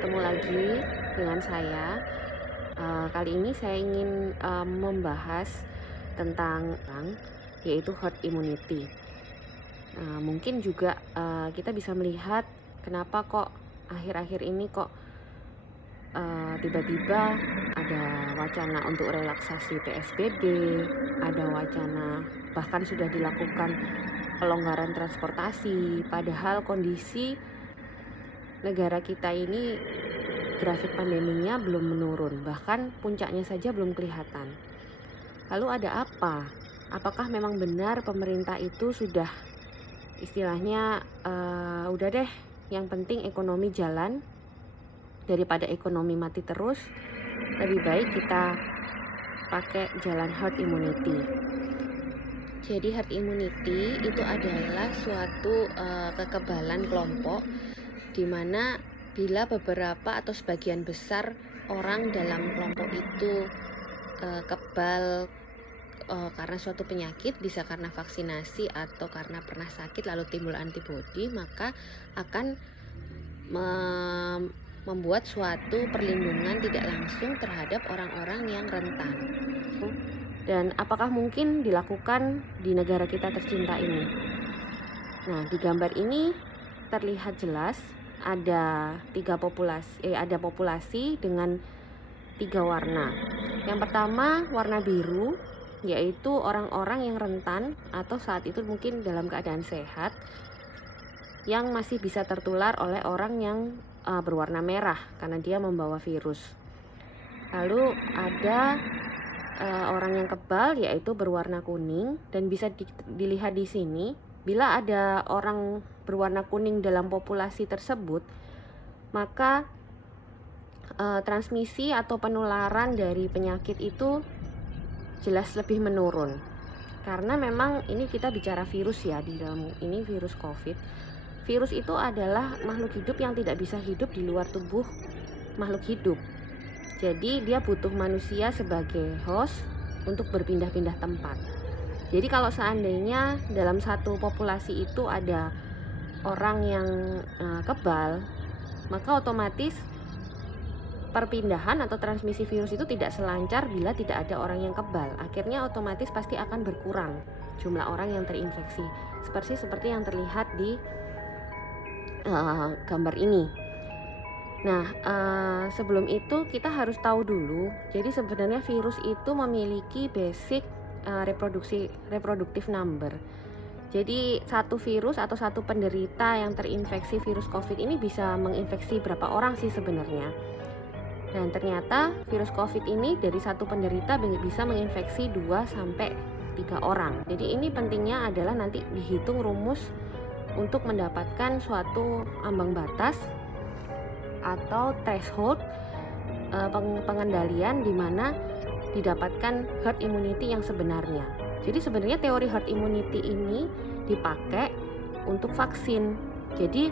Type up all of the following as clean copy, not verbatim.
Ketemu lagi dengan saya. Kali ini saya ingin membahas tentang yaitu herd immunity. Mungkin juga kita bisa melihat kenapa kok akhir-akhir ini kok tiba-tiba ada wacana untuk relaksasi PSBB, ada wacana bahkan sudah dilakukan pelonggaran transportasi, padahal kondisi negara kita ini grafik pandeminya belum menurun, bahkan puncaknya saja belum kelihatan. Lalu ada apa? Apakah memang benar pemerintah itu sudah istilahnya udah deh, yang penting ekonomi jalan, daripada ekonomi mati terus, lebih baik kita pakai jalan herd immunity. Jadi herd immunity itu adalah suatu kekebalan kelompok di mana bila beberapa atau sebagian besar orang dalam kelompok itu kebal karena suatu penyakit, bisa karena vaksinasi atau karena pernah sakit lalu timbul antibodi, maka akan membuat suatu perlindungan tidak langsung terhadap orang-orang yang rentan. Dan apakah mungkin dilakukan di negara kita tercinta ini? Nah, di gambar ini terlihat jelas ada populasi dengan 3 warna. Yang pertama warna biru, yaitu orang-orang yang rentan atau saat itu mungkin dalam keadaan sehat, yang masih bisa tertular oleh orang yang berwarna merah karena dia membawa virus. Lalu ada orang yang kebal, yaitu berwarna kuning, dan bisa dilihat di sini, bila ada orang berwarna kuning dalam populasi tersebut, maka transmisi atau penularan dari penyakit itu jelas lebih menurun. Karena memang ini kita bicara virus ya, di dalam ini virus COVID. Virus itu adalah makhluk hidup yang tidak bisa hidup di luar tubuh makhluk hidup. Jadi dia butuh manusia sebagai host untuk berpindah-pindah tempat. Jadi kalau seandainya dalam satu populasi itu ada orang yang kebal, maka otomatis perpindahan atau transmisi virus itu tidak selancar bila tidak ada orang yang kebal. Akhirnya otomatis pasti akan berkurang jumlah orang yang terinfeksi. Seperti yang terlihat di gambar ini. Nah, sebelum itu kita harus tahu dulu. Jadi sebenarnya virus itu memiliki basic reproductive number. Jadi satu virus atau satu penderita yang terinfeksi virus COVID ini bisa menginfeksi berapa orang sih sebenarnya. Dan ternyata virus COVID ini dari satu penderita bisa menginfeksi 2-3 orang. Jadi ini pentingnya adalah nanti dihitung rumus untuk mendapatkan suatu ambang batas atau threshold pengendalian di mana didapatkan herd immunity yang sebenarnya. Jadi sebenarnya teori herd immunity ini dipakai untuk vaksin. Jadi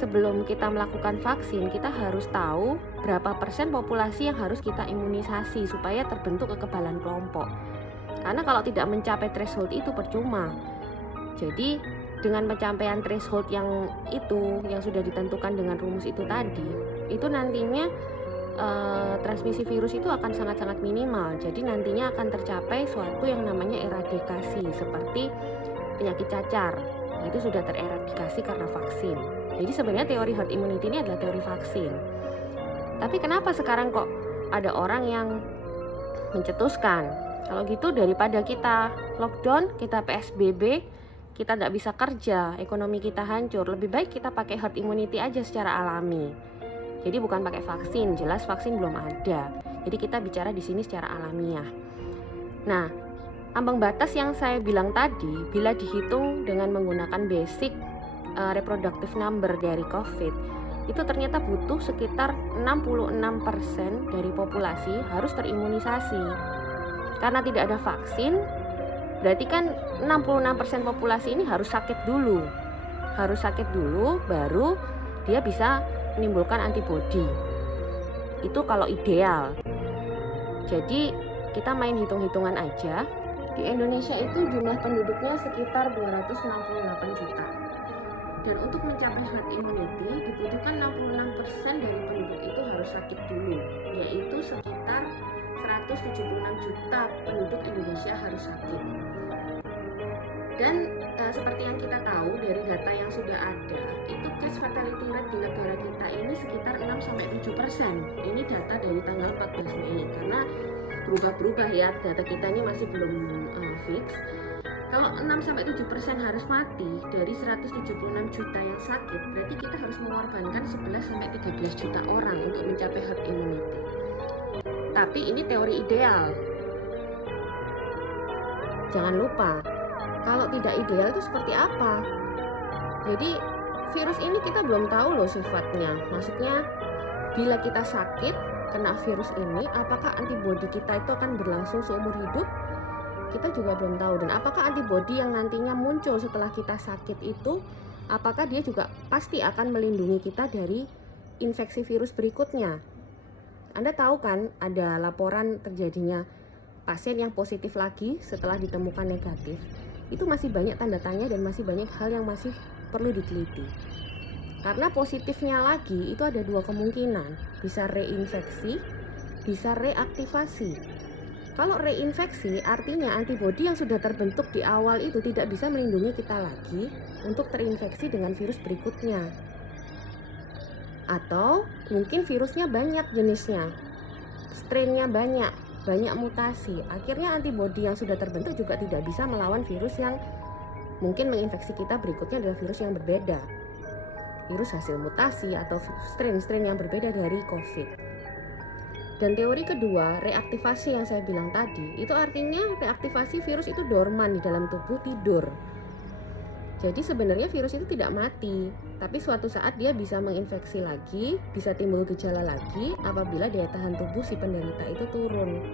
sebelum kita melakukan vaksin, kita harus tahu berapa persen populasi yang harus kita imunisasi supaya terbentuk kekebalan kelompok. Karena kalau tidak mencapai threshold itu percuma. Jadi dengan pencapaian threshold yang sudah ditentukan dengan rumus itu tadi, itu nantinya transmisi virus itu akan sangat-sangat minimal. Jadi nantinya akan tercapai suatu yang namanya eradikasi, seperti penyakit cacar. Itu sudah tereradikasi karena vaksin. Jadi sebenarnya teori herd immunity ini adalah teori vaksin. Tapi kenapa sekarang kok ada orang yang mencetuskan, kalau gitu daripada kita lockdown, kita PSBB, kita tidak bisa kerja, ekonomi kita hancur, lebih baik kita pakai herd immunity aja secara alami. Jadi bukan pakai vaksin, jelas vaksin belum ada. Jadi kita bicara di sini secara alamiah. Nah, ambang batas yang saya bilang tadi, bila dihitung dengan menggunakan basic reproductive number dari COVID, itu ternyata butuh sekitar 66% dari populasi harus terimunisasi. Karena tidak ada vaksin, berarti kan 66% populasi ini harus sakit dulu. Harus sakit dulu baru dia bisa menimbulkan antibodi. Itu kalau ideal. Jadi kita main hitung-hitungan aja. Di Indonesia itu jumlah penduduknya sekitar 268 juta. Dan untuk mencapai herd immunity dibutuhkan 66% dari penduduk itu harus sakit dulu, yaitu sekitar 176 juta penduduk Indonesia harus sakit. Dan seperti yang kita tahu dari data yang sudah ada, itu case fatality rate di negara kita ini sekitar 6-7%. Ini data dari tanggal 14 Mei, karena berubah-berubah ya, data kita ini masih belum fix. Kalau 6-7% harus mati dari 176 juta yang sakit, berarti kita harus mengorbankan 11-13 juta orang untuk mencapai herd immunity. Tapi ini teori ideal. Jangan lupa, kalau tidak ideal itu seperti apa? Jadi virus ini kita belum tahu loh sifatnya. Maksudnya bila kita sakit kena virus ini, apakah antibodi kita itu akan berlangsung seumur hidup? Kita juga belum tahu. Dan apakah antibodi yang nantinya muncul setelah kita sakit itu, apakah dia juga pasti akan melindungi kita dari infeksi virus berikutnya? Anda tahu kan ada laporan terjadinya pasien yang positif lagi setelah ditemukan negatif. Itu masih banyak tanda tanya dan masih banyak hal yang masih perlu diteliti. Karena positifnya lagi itu ada dua kemungkinan, bisa reinfeksi, bisa reaktivasi. Kalau reinfeksi artinya antibodi yang sudah terbentuk di awal itu tidak bisa melindungi kita lagi untuk terinfeksi dengan virus berikutnya. Atau mungkin virusnya banyak jenisnya, strainnya banyak mutasi. Akhirnya antibodi yang sudah terbentuk juga tidak bisa melawan virus yang mungkin menginfeksi kita berikutnya adalah virus yang berbeda. Virus hasil mutasi atau strain-strain yang berbeda dari COVID. Dan teori kedua, reaktivasi yang saya bilang tadi, itu artinya reaktivasi virus itu dorman di dalam tubuh, tidur. Jadi sebenarnya virus itu tidak mati, tapi suatu saat dia bisa menginfeksi lagi, bisa timbul gejala lagi apabila daya tahan tubuh si penderita itu turun.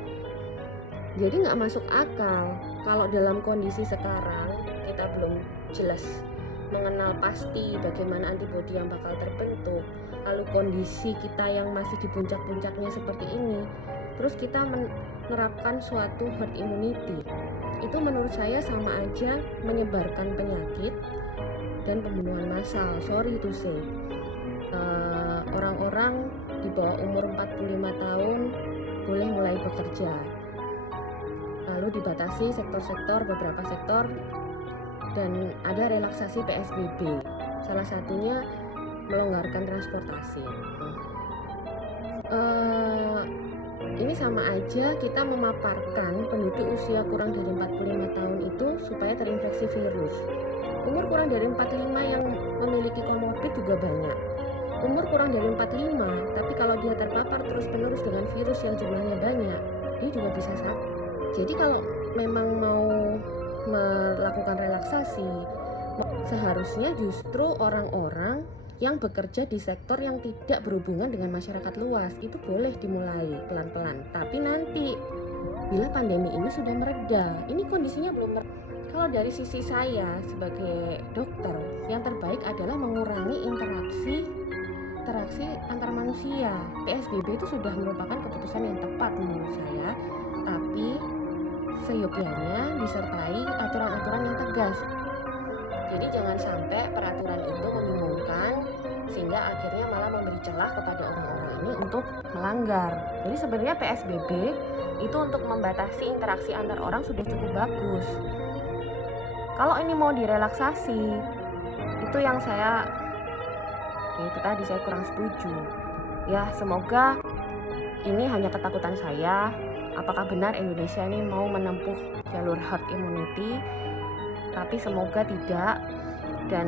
Jadi nggak masuk akal kalau dalam kondisi sekarang kita belum jelas mengenal pasti bagaimana antibodi yang bakal terbentuk, lalu kondisi kita yang masih di puncak-puncaknya seperti ini, terus kita menerapkan suatu herd immunity. Itu menurut saya sama aja menyebarkan penyakit dan pembunuhan massal. Sorry to say, orang-orang di bawah umur 45 tahun boleh mulai bekerja, lalu dibatasi beberapa sektor, dan ada relaksasi PSBB, salah satunya melonggarkan transportasi. Ini sama aja kita memaparkan penduduk usia kurang dari 45 tahun itu supaya terinfeksi virus. Umur kurang dari 45 yang memiliki komorbid juga banyak. Umur kurang dari 45, tapi kalau dia terpapar terus-menerus dengan virus yang jumlahnya banyak, dia juga bisa sakit. Jadi kalau memang mau melakukan relaksasi, seharusnya justru orang-orang yang bekerja di sektor yang tidak berhubungan dengan masyarakat luas itu boleh dimulai pelan-pelan. Tapi nanti bila pandemi ini sudah mereda, ini kondisinya belum mereda. Kalau dari sisi saya sebagai dokter, yang terbaik adalah mengurangi interaksi antar manusia. PSBB itu sudah merupakan keputusan yang tepat menurut saya, tapi seyogyanya disertai aturan-aturan yang tegas. Jadi jangan sampai peraturan itu membingungkan sehingga akhirnya malah memberi celah kepada orang-orang ini untuk melanggar. Jadi sebenarnya PSBB itu untuk membatasi interaksi antar orang sudah cukup bagus. Kalau ini mau direlaksasi, itu yang saya kurang setuju. Ya, semoga ini hanya ketakutan saya. Apakah benar Indonesia ini mau menempuh jalur herd immunity? Tapi semoga tidak. Dan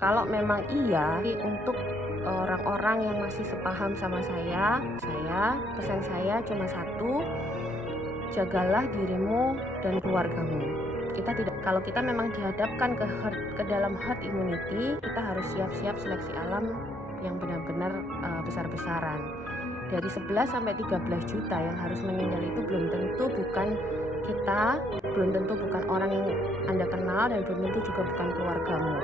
kalau memang iya, untuk orang-orang yang masih sepaham sama saya, pesan saya cuma satu: jagalah dirimu dan keluargamu. Kalau kita memang dihadapkan ke dalam herd immunity, kita harus siap-siap seleksi alam yang benar-benar besar-besaran. Dari 11-13 juta yang harus meninggal itu belum tentu bukan kita, belum tentu bukan orang yang Anda kenal, dan belum tentu juga bukan keluargamu.